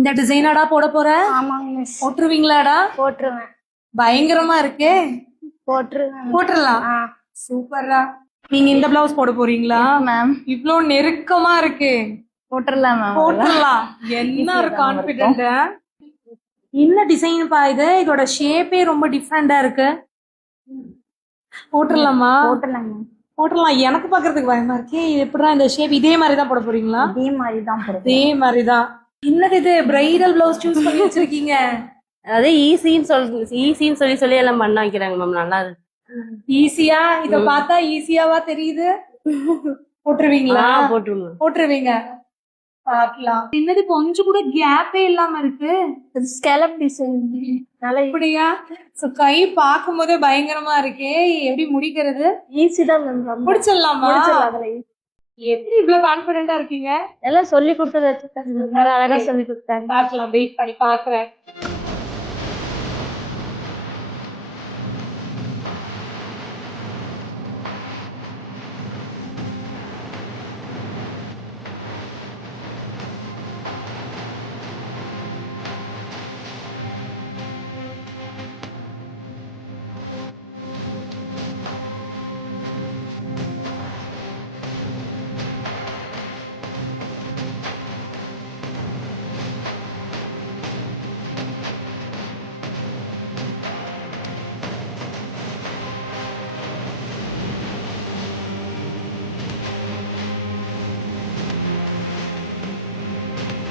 இந்த டிசைனாடா போட போற? ஆமாங்க மிஸ். போட்டுருவீங்களாடா? போட்டுருவேன். பயங்கரமா இருக்கே. போட்டுருவேன். போட்டுடலாம். ஆ சூப்பர்ரா. நீங்க இந்த பிளவுஸ் போட போறீங்களா? மேம். இவ்ளோ நெருக்கமா இருக்கு. போட்டுடலாம் மேம். போட்டுடலாம். என்ன ஒரு கான்பிடென்ட். என்ன டிசைன் பா இது? இதோட ஷேப்பே ரொம்ப டிஃப்ரெண்டா இருக்கு. போட்டுடலாமா? போட்டுடலாம் மேம். போட்டுடலாம். எனக்கு பாக்குறதுக்கு பயமா இருக்கு. எப்படிடா இந்த ஷேப் இதே மாதிரி தான் போட போறீங்களா? இதே மாதிரி தான் போடுறேன். இதே மாதிரிதான். என்னது இது பிரைடல் பிளவுஸ் சூஸ் பண்ணி வச்சிருக்கீங்க? அது ஈஸின்னு சொல்லி எல்லாம் பண்ண வைக்கிறாங்க மேம். நல்லா இருக்கு. ஈஸியா? இத பார்த்தா ஈஸியாவா தெரியுது. போட்டுருவீங்களா? போட்டுருங்க. போட்டுருவீங்க. பாக்கலாம். என்னது கொஞ்சம் கூட கேப்பே இல்லாம இருக்கு. Scallop design. நல்லா இப்படியா? சோ கை பார்க்கும் போதே பயங்கரமா இருக்கே. எப்படி முடிக்கிறது? ஈஸி தான் மேம். முடிச்சிடலாமா? அதுல எப்படி இவ்வளவு கான்பிடென்டா இருக்கீங்க? எல்லாம் சொல்லி கொடுத்தது அழகா சொல்லி கொடுத்தாங்க. பார்க்கலாம். வெயிட் பண்ணி பாக்குறேன்.